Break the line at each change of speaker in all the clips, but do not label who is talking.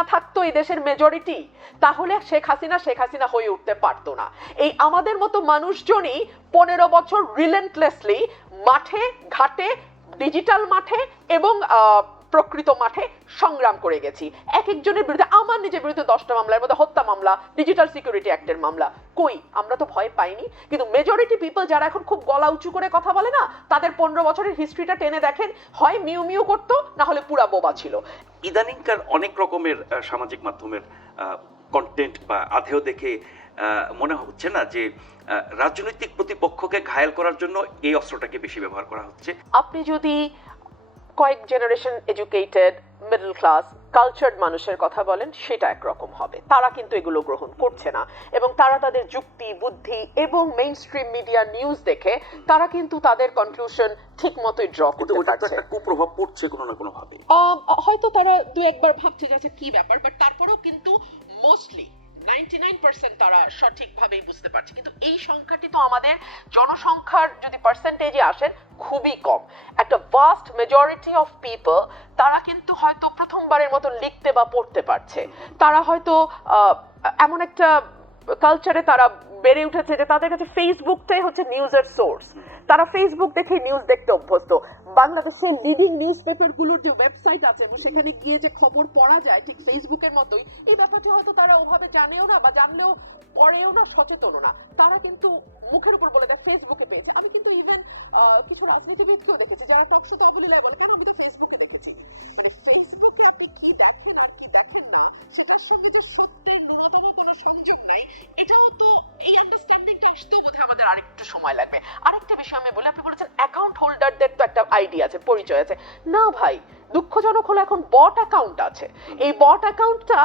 না থাকতো এই দেশের মেজরিটি তাহলে শেখ হাসিনা শেখ হাসিনা হয়ে উঠতে পারতো না। এই আমাদের মতো মানুষজনই পনেরো বছর রিলেন্টলেসলি মাঠে, ঘাটে ডিজিটাল মাঠে এবং প্রকৃত মাঠে সংগ্রাম করে গেছি। এক একজনের বিরুদ্ধে আমার নিজের বিরুদ্ধে দশটা মামলার মধ্যে হত্যা মামলা ডিজিটাল সিকিউরিটি অ্যাক্টের মামলা। কই? আমরা তো ভয় পাইনি। কিন্তু মেজরিটি পিপল যারা এখন খুব গলা উঁচু করে কথা বলে না তাদের পনেরো বছরের হিস্ট্রিটা টেনে দেখেন হয় মিউ মিউ করতো না হলে পুরা বোবা ছিল।
ইদানিংকার অনেক রকমের সামাজিক মাধ্যমের কন্টেন্ট বা আধেও দেখে মনে হচ্ছে না যে রাজনৈতিক প্রতিপক্ষকে ঘায়েল করার জন্য এই অস্ত্রটাকে বেশি ব্যবহার করা হচ্ছে।
আপনি যদি কয়েক generation educated middle class cultured মানুষের কথা বলেন সেটা একরকম হবে। তারা কিন্তু এগুলো গ্রহণ করছে না। এবং তারা তাদের যুক্তি বুদ্ধি এবং মেইন স্ট্রিম মিডিয়া নিউজ দেখে তারা কিন্তু তাদের কনক্লুশন ঠিক মতোই ড্র করতে পারছে।
একটা কুপ্রভাব পড়ছে কোনো না কোনো ভাবে
হয়তো তারা দু একবার ভাবছে যে আচ্ছা কি ব্যাপার? বাট তারপরেও কিন্তু মোস্টলি নাইনটি নাইন পার্সেন্ট তারা সঠিকভাবেই বুঝতে পারছে। কিন্তু এই সংখ্যাটি তো আমাদের জনসংখ্যার যদি পার্সেন্টেজে আসেন, খুবই কম। একটা ভাস্ট মেজরিটি অফ পিপল তারা কিন্তু হয়তো প্রথমবারের মতো লিখতে বা পড়তে পারছে। তারা হয়তো এমন একটা কালচারে তারা বেড়ে উঠেছে যে তাদের কাছে ফেসবুকটাই হচ্ছে নিউজের সোর্স তারা ফেসবুক দেখে নিউজ দেখতে অভ্যস্ত। বাংলাদেশের লিডিং নিউজ পেপারগুলোর যে ওয়েবসাইট আছে, এবং সেখানে গিয়ে যে খবর পড়া যায়, ঠিক ফেসবুকের মতোই, এই ব্যাপারটি হয়তো তারা ওভাবে জানেও না, বা জানলেও পড়েও না, সচেতনও না। তারা কিন্তু মুখের উপর বলে দেয় ফেসবুকে পেয়েছে। আমি কিন্তু ইভেন কিছু রাজনীতিবিদকেও দেখেছি, যারা টকশো তো অবলীলায় বলে, কেন আমি তো ফেসবুকে দেখেছি? মানে ফেসবুকে আপনি কি দেখেন আর কি দেখেন না, সেটার সঙ্গে যে সত্যের ন্যূনতম কোনো সংযোগ নাই এটাও তো এই আন্ডারস্ট্যান্ডিংটা আসতেও বোধহয় আমাদের আরেকটু সময় লাগবে। আরেকটি বিষয় আমি বলি, আপনি বলেছেন অ্যাকাউন্ট হোল্ডারদের তো একটা আইডিয়া আছে, পরিচয় আছে। না ভাই, দুঃখজনক হলো এখন বট অ্যাকাউন্ট আছে। এই বট অ্যাকাউন্টটা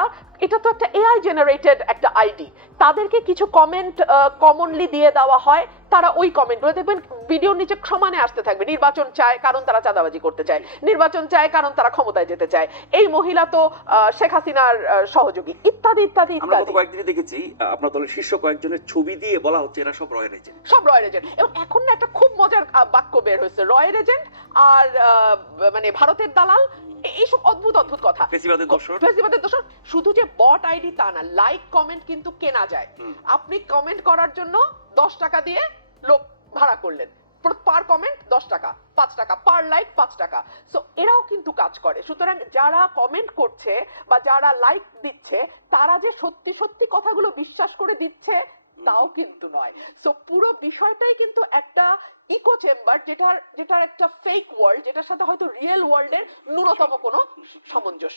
এটা তো একটা এআই জেনারেটেড একটা আইডি তাদেরকে কিছু কমেন্ট কমনলি দিয়ে দেওয়া হয়। তারা ওই কমেন্টগুলো দেখবেন ভিডিওর নিচে সমানে আসতে থাকবে। নির্বাচন চায় কারণ তারা চাঁদাবাজি করতে চায়। নির্বাচন চায় কারণ তারা ক্ষমতায় যেতে চায়। এই মহিলা তো শেখ হাসিনার সহযোগী। ইত্যাদি ইত্যাদি ইত্যাদি।
কয়েকদিনে দেখেছি আপনার দলের শীর্ষ কয়েকজনের ছবি দিয়ে বলা হচ্ছে এরা সব রয়ের এজেন্ট
সব রয়্যাল এজেন্ট এবং এখন না একটা খুব মজার বাক্য বের হয়েছে। রয়্যাল এজেন্ট আর মানে ভারতের দালাল এইসব অদ্ভুত অদ্ভুত কথা।
ফেসিবাদের দোষর।
ফেসিবাদের দোষর। শুধু যে বট আইডি তা না লাইক কমেন্ট কিন্তু কেনা যায়। আপনি কমেন্ট করার জন্য দশ টাকা দিয়ে লোক ভাড়া করলেন। পার কমেন্ট দশ টাকা পাঁচ টাকা পার লাইক পাঁচ টাকা। সো এরাও কিন্তু কাজ করে। সুতরাং যারা কমেন্ট করছে বা যারা লাইক দিচ্ছে তারা যে সত্যি সত্যি কথাগুলো বিশ্বাস করে দিচ্ছে তাও কিন্তু নয়। সো পুরো বিষয়টাই কিন্তু একটা ইকো চেম্বার যেটার যেটার একটা ফেক ওয়ার্ল্ড যেটার সাথে হয়তো রিয়েল ওয়ার্ল্ডের ন্যূনতম কোনো সামঞ্জস্য।